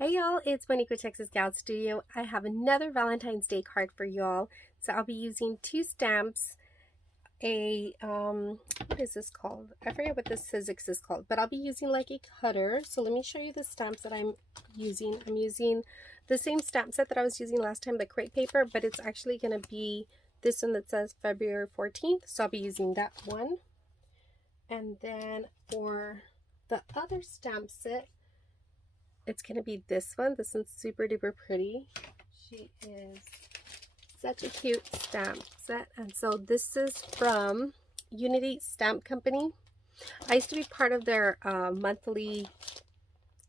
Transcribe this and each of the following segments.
Hey y'all, it's Monique with TexasGalStudio. I have another Valentine's Day card for y'all. So I'll be using two stamps, what is this called? I forget what this Sizzix is called, but I'll be using like a cutter. So let me show you the stamps that I'm using. I'm using the same stamp set that I was using last time, the crepe paper, but it's actually going to be this one that says February 14th. So I'll be using that one. And then for the other stamp set, it's going to be this one. This one's super duper pretty. She is such a cute stamp set. And so this is from Unity Stamp Company. I used to be part of their monthly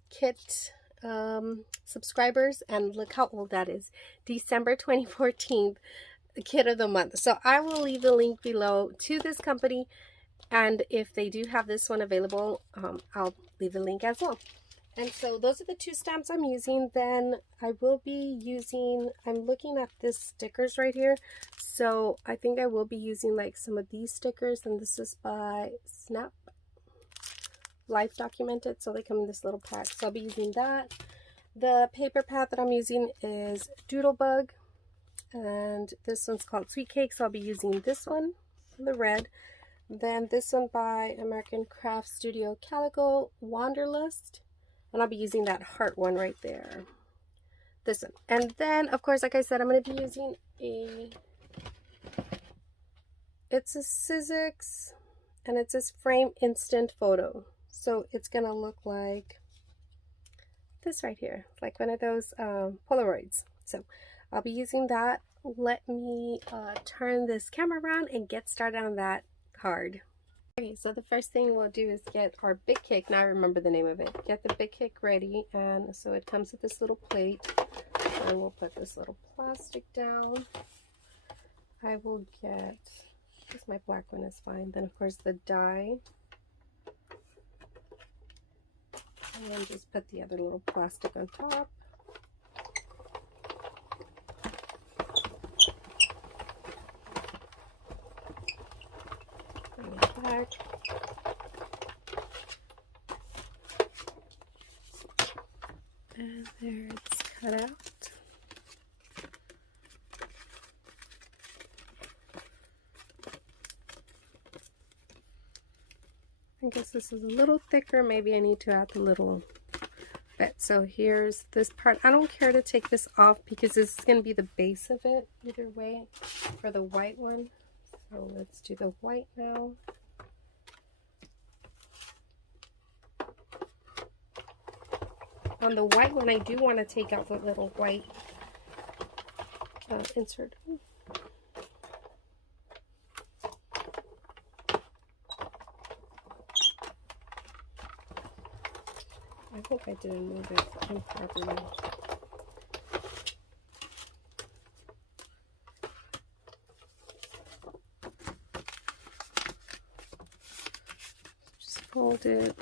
kit subscribers, and look how old that is. December 2014, the kit of the month. So I will leave the link below to this company, and if they do have this one available, I'll leave the link as well. And so those are the two stamps I'm using. Then I will be using, I'm looking at this stickers right here. So I think I will be using like some of these stickers. And this is by Snap Life Documented. So they come in this little pack. So I'll be using that. The paper pad that I'm using is Doodlebug. And this one's called Sweet Cake. So I'll be using this one, the red. Then this one by American Craft Studio Calico Wanderlust. And I'll be using that heart one right there. This one. And then, of course, like I said, I'm going to be using it's a Sizzix, and it says Frame Instant Photo. So it's going to look like this right here. Like one of those Polaroids. So I'll be using that. Let me turn this camera around and get started on that card. Okay, so the first thing we'll do is get our big cake. Now I remember the name of it. Get the big cake ready, and so it comes with this little plate, and we'll put this little plastic down. I will get, my black one is fine. Then of course the die, and just put the other little plastic on top. Bring it back. And there it's cut out. I guess this is a little thicker. Maybe I need to add a little bit. So here's this part. I don't care to take this off because this is going to be the base of it either way for the white one. So let's do the white now. On the white one, I do want to take out the little white insert. I hope I didn't move it improperly. Just fold it.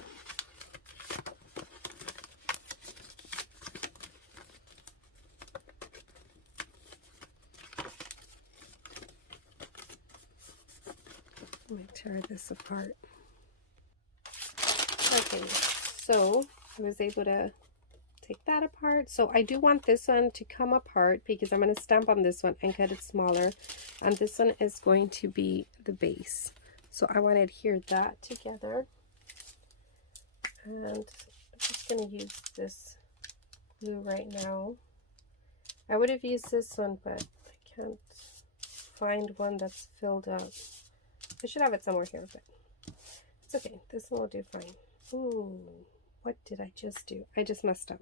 Let me tear this apart. Okay, so I was able to take that apart. So I do want this one to come apart because I'm going to stamp on this one and cut it smaller. And this one is going to be the base. So I want to adhere that together. And I'm just going to use this glue right now. I would have used this one, but I can't find one that's filled up. I should have it somewhere here, but it's okay. This one will do fine. Ooh, what did I just do? I just messed up.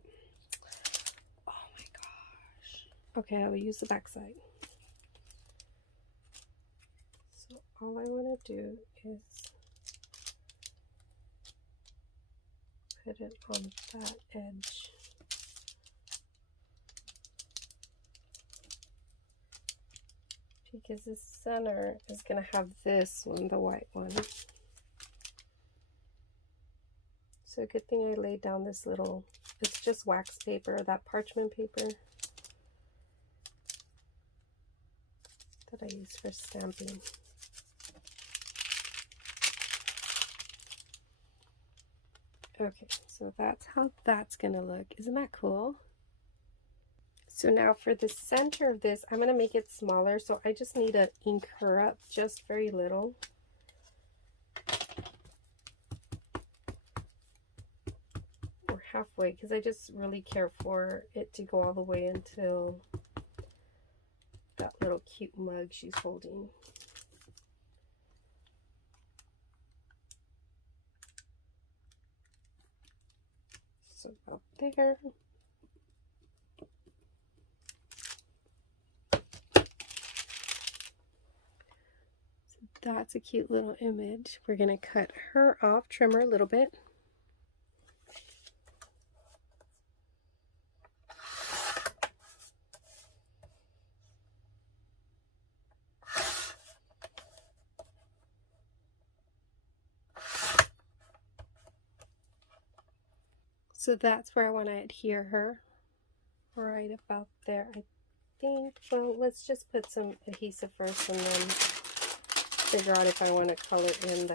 Oh my gosh. Okay, I will use the back side. So all I want to do is put it on that edge. Because the center is going to have this one, the white one. So good thing I laid down this little, it's just wax paper, that parchment paper that I use for stamping. Okay, so that's how that's gonna look. Isn't that cool? So now for the center of this, I'm gonna make it smaller. So I just need to ink her up just very little. Or halfway, because I just really care for it to go all the way until that little cute mug she's holding. So about there. So that's a cute little image. We're gonna cut her off, trim her a little bit. So that's where I want to adhere her, right about there. I think, well, let's just put some adhesive first and then figure out if I want to color in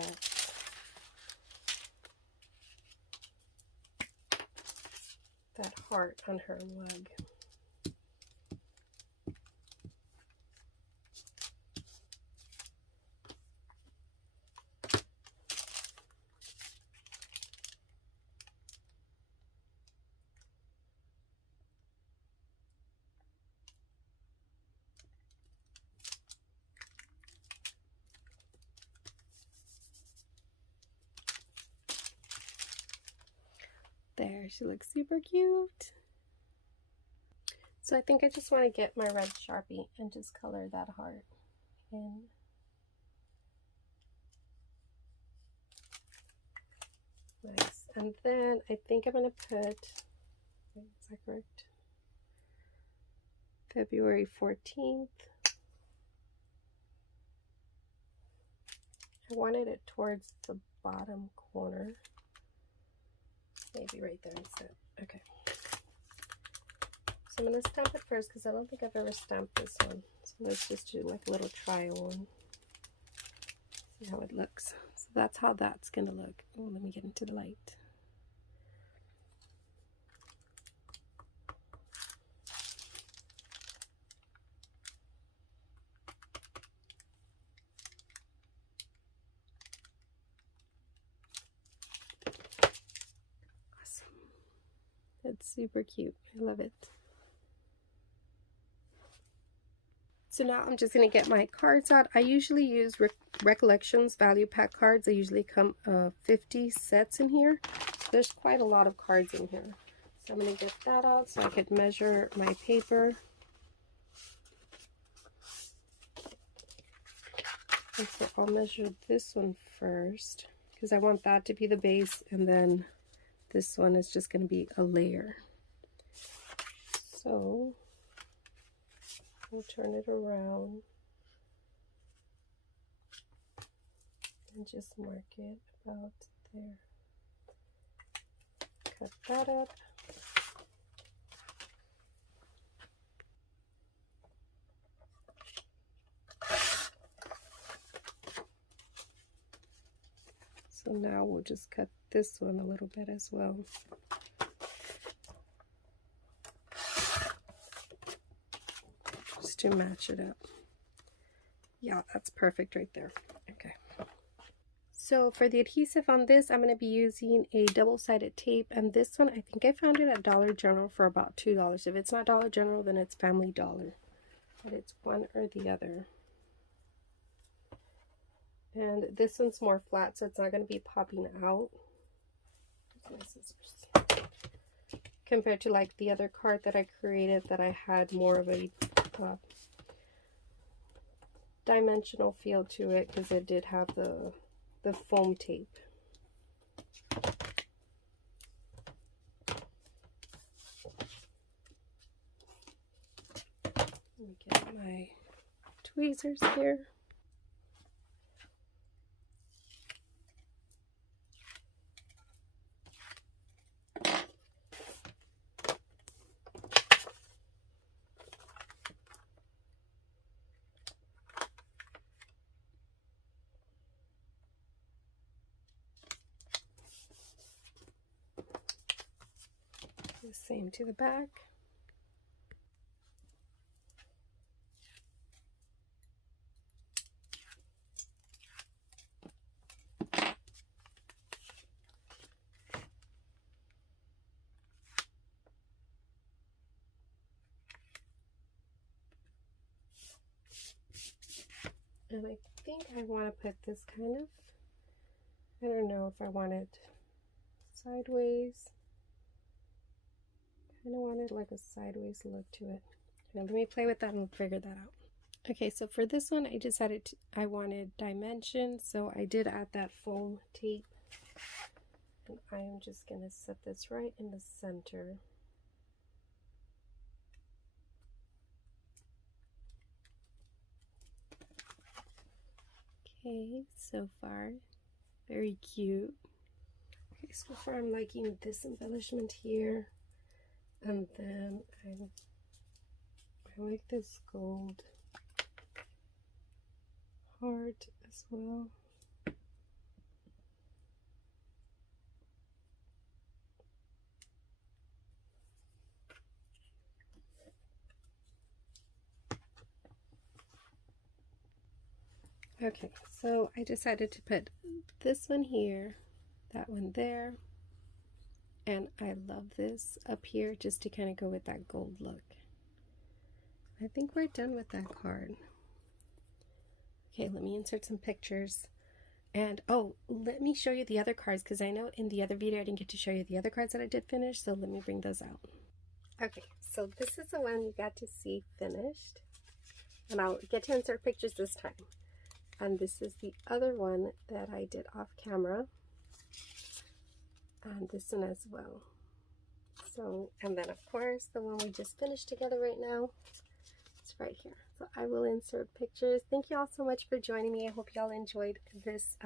that heart on her mug. There, she looks super cute. So I think I just want to get my red Sharpie and just color that heart in. Nice. And then I think I'm going to put, is that correct? February 14th. I wanted it towards the bottom corner. Maybe right there instead. Okay. So I'm going to stamp it first because I don't think I've ever stamped this one. So let's just do like a little trial one. See how it looks. So that's how that's going to look. Oh, let me get into the light. It's super cute. I love it. So now I'm just going to get my cards out. I usually use Recollections value pack cards. They usually come 50 sets in here. So there's quite a lot of cards in here. So I'm going to get that out so I could measure my paper. And so I'll measure this one first because I want that to be the base, and then this one is just going to be a layer. So we'll turn it around and just mark it about there. Cut that up. So now we'll just cut this one a little bit as well. Just to match it up. Yeah, that's perfect right there. Okay. So for the adhesive on this, I'm going to be using a double-sided tape. And this one, I think I found it at Dollar General for about $2. If it's not Dollar General, then it's Family Dollar. But it's one or the other. And this one's more flat, so it's not going to be popping out. Here's my scissors. Compared to like the other card that I created that I had more of a dimensional feel to it because it did have the foam tape. Let me get my tweezers here. the same to the back. And I think I want to put this kind of, I don't know if I want it sideways. I kind of wanted like a sideways look to it. Now let me play with that and figure that out. Okay, so for this one, I decided I wanted dimension, so I did add that foam tape. And I am just going to set this right in the center. Okay, so far, very cute. Okay, so far I'm liking this embellishment here. And then I like this gold heart as well. Okay, so I decided to put this one here, that one there, and I love this up here just to kind of go with that gold look. I think we're done with that card. Okay, let me insert some pictures. And oh, let me show you the other cards, because I know in the other video I didn't get to show you the other cards that I did finish, so let me bring those out. Okay, so this is the one you got to see finished, and I'll get to insert pictures this time. And this is the other one that I did off camera, and this one as well. So, and then of course the one we just finished together right now, it's right here. So I will insert pictures. Thank you all so much for joining me. I hope y'all enjoyed this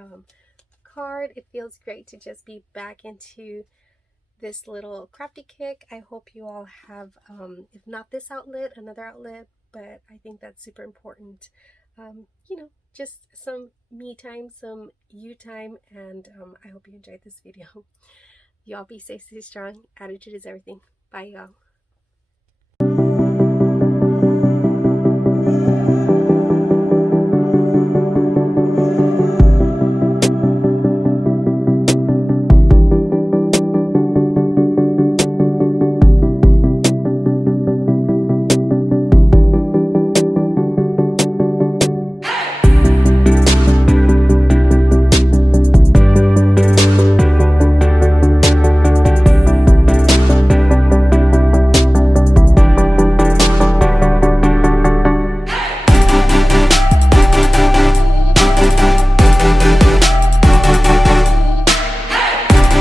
card. It feels great to just be back into this little crafty kick. I hope you all have, if not this outlet, another outlet, but I think that's super important. You know, just some me time, some you time, and I hope you enjoyed this video. Y'all be safe, stay strong. Attitude is everything. Bye, y'all.